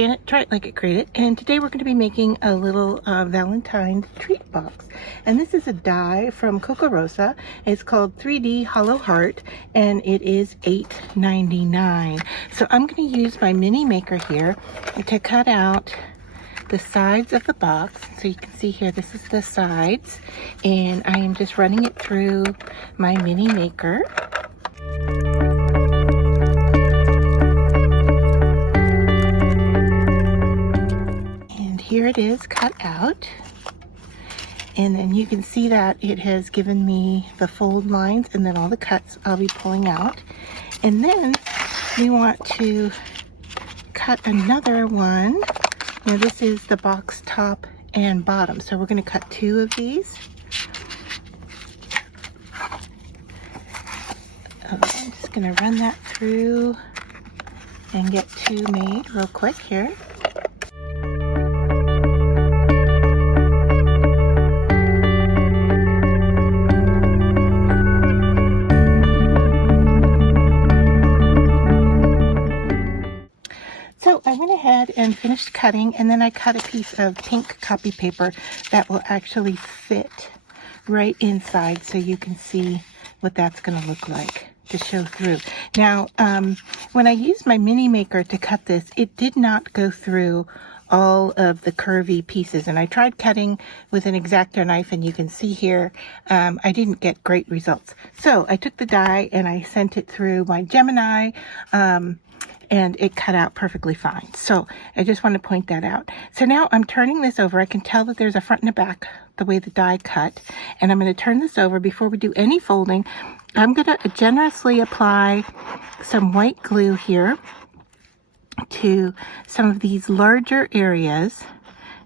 Janet, try it like it created, and today we're going to be making a little Valentine's treat box. And this is a die from Kokorosa. It's called 3D Hollow Heart, and it is $8.99. So I'm going to use my mini maker here to cut out the sides of the box. So you can see here, this is the sides, and I am just running it through my mini maker. Here it is cut out, and then you can see that it has given me the fold lines and then all the cuts I'll be pulling out. And then we want to cut another one. Now this is the box top and bottom, so we're going to cut 2 of these. I'm just going to run that through and get 2 made real quick here. So I went ahead and finished cutting, and then I cut a piece of pink copy paper that will actually fit right inside, so you can see what that's going to look like to show through. Now, when I used my mini maker to cut this, it did not go through all of the curvy pieces, and I tried cutting with an X-Acto knife, and you can see here I didn't get great results. So I took the die and I sent it through my Gemini, and it cut out perfectly fine. So I just want to point that out. So now I'm turning this over. I can tell that there's a front and a back the way the die cut, and I'm going to turn this over. Before we do any folding, I'm going to generously apply some white glue here to some of these larger areas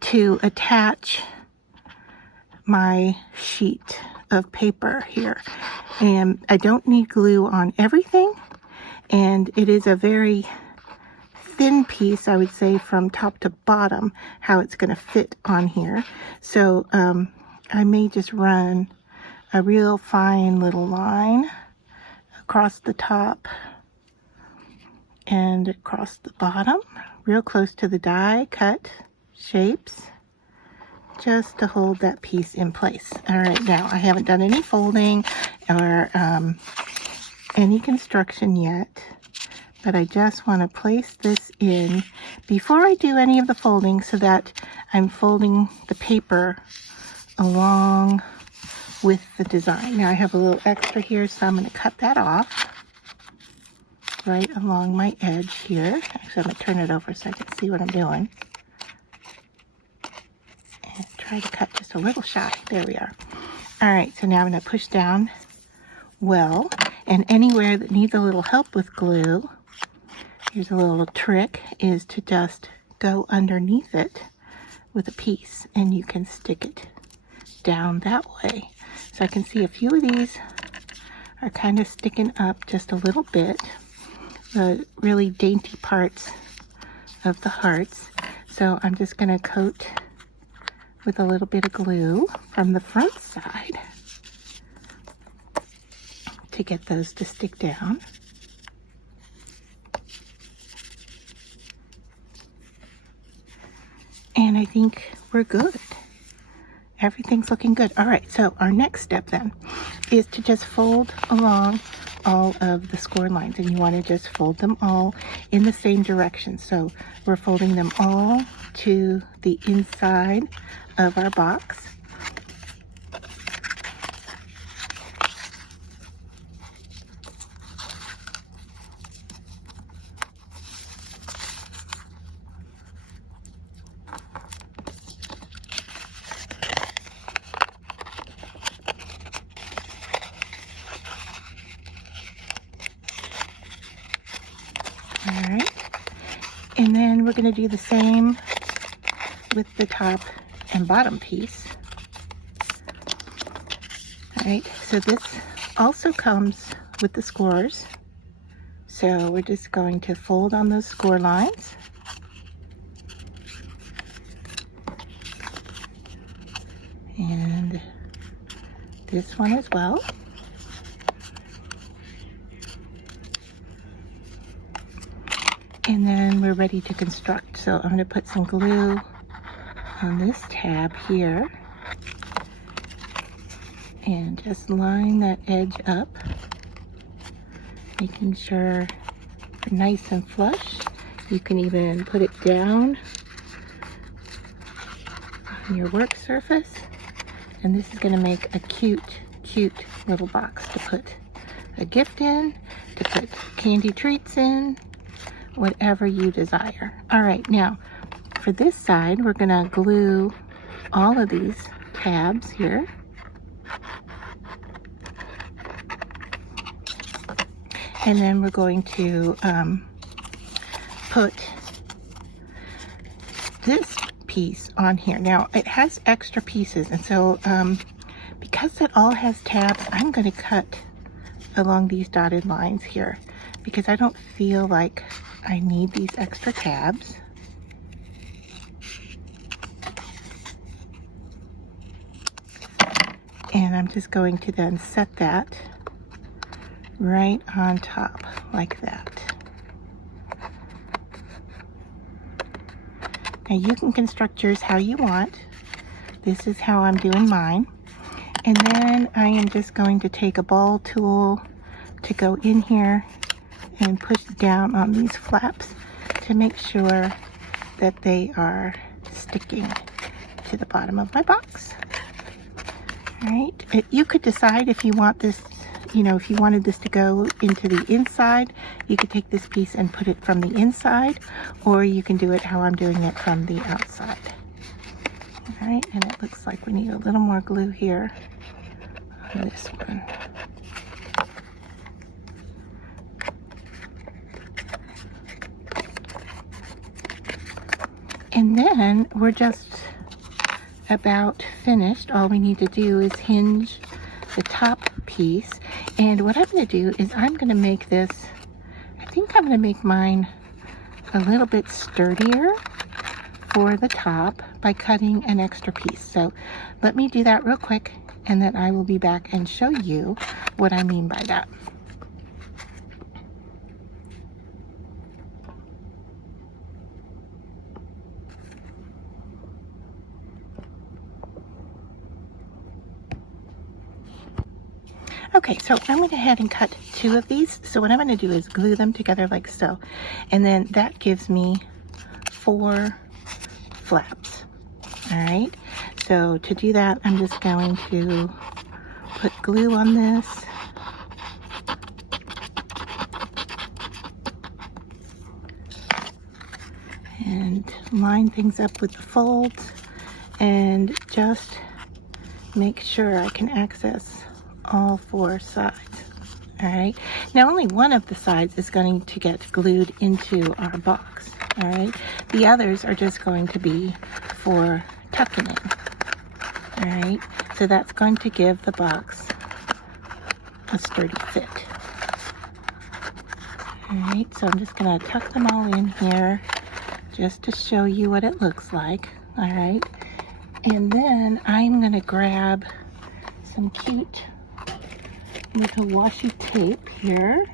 to attach my sheet of paper here. And I don't need glue on everything, and it is a very thin piece, I would say, from top to bottom, how it's going to fit on here. So I may just run a real fine little line across the top and across the bottom, real close to the die cut shapes, just to hold that piece in place. All right, now I haven't done any folding or any construction yet, but I just want to place this in before I do any of the folding, so that I'm folding the paper along with the design. Now I have a little extra here, so I'm going to cut that off right along my edge here. Actually, I'm going to turn it over so I can see what I'm doing. And try to cut just a little shy. There we are. All right, so now I'm going to push down well, and anywhere that needs a little help with glue, here's a little trick, is to just go underneath it with a piece, and you can stick it down that way. So I can see a few of these are kind of sticking up just a little bit, the really dainty parts of the hearts. So I'm just going to coat with a little bit of glue from the front side to get those to stick down. And I think we're good. Everything's looking good. All right, so our next step then is to just fold along all of the score lines, and you want to just fold them all in the same direction. So we're folding them all to the inside of our box. All right, and then we're going to do the same with the top and bottom piece. All right, so this also comes with the scores. So we're just going to fold on those score lines. And this one as well. And then we're ready to construct. So I'm going to put some glue on this tab here and just line that edge up, making sure it's nice and flush. You can even put it down on your work surface, and this is going to make a cute little box to put a gift in, to put candy treats in, whatever you desire. All right, now for this side, we're going to glue all of these tabs here. And then we're going to put this piece on here. Now it has extra pieces, and so because it all has tabs, I'm going to cut along these dotted lines here because I don't feel like I need these extra tabs. And I'm just going to then set that right on top like that. Now you can construct yours how you want. This is how I'm doing mine. And then I am just going to take a ball tool to go in here and push down on these flaps to make sure that they are sticking to the bottom of my box. All right, you could decide if you want this, you know, if you wanted this to go into the inside, you could take this piece and put it from the inside, or you can do it how I'm doing it from the outside. All right, and it looks like we need a little more glue here on this one. And then we're just about finished. All we need to do is hinge the top piece. And what I'm going to do is I'm going to make this, I think I'm going to make mine a little bit sturdier for the top by cutting an extra piece. So let me do that real quick, and then I will be back and show you what I mean by that. Okay, so I'm going to go ahead and cut 2 of these. So what I'm going to do is glue them together like so. And then that gives me 4 flaps. All right, so to do that, I'm just going to put glue on this. And line things up with the folds and just make sure I can access all 4 sides. All right, now only one of the sides is going to get glued into our box. All right, the others are just going to be for tucking in. All right, so that's going to give the box a sturdy fit. All right, so I'm just going to tuck them all in here just to show you what it looks like. All right, and then I'm going to grab some cute little washi tape here,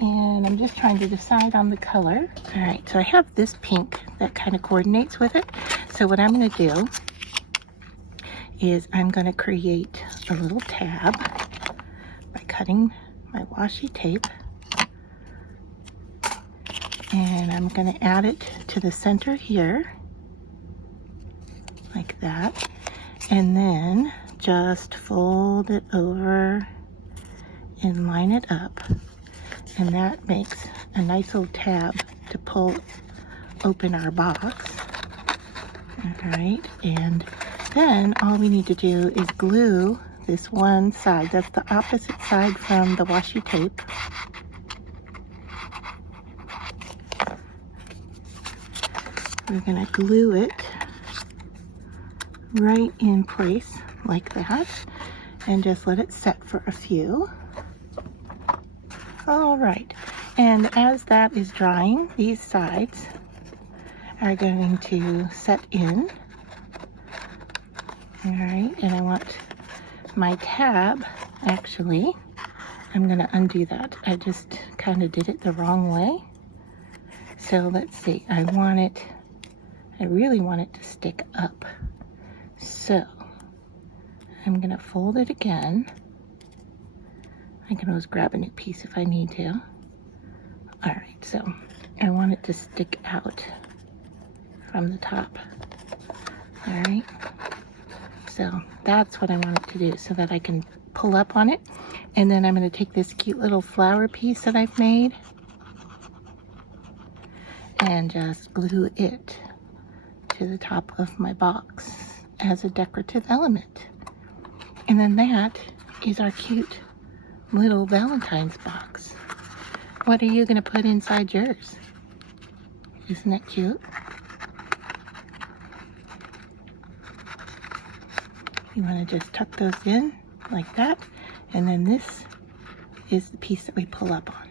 and I'm just trying to decide on the color. All right, so I have this pink that kind of coordinates with it. So what I'm going to do is I'm going to create a little tab by cutting my washi tape, and I'm going to add it to the center here like that, and then just fold it over and line it up, and that makes a nice little tab to pull open our box. All right, and then all we need to do is glue this one side. That's the opposite side from the washi tape. We're going to glue it right in place like that, and just let it set for a few. All right, and as that is drying, these sides are going to set in. All right, and I want my tab, actually, I'm going to undo that. I just kind of did it the wrong way. So let's see, I really want it to stick up. So I'm gonna fold it again. I can always grab a new piece if I need to. All right, so I want it to stick out from the top. All right, so that's what I want it to do, so that I can pull up on it. And then I'm going to take this cute little flower piece that I've made and just glue it to the top of my box as a decorative element. And then that is our cute little Valentine's box. What are you going to put inside yours? Isn't that cute? You want to just tuck those in like that, and then this is the piece that we pull up on.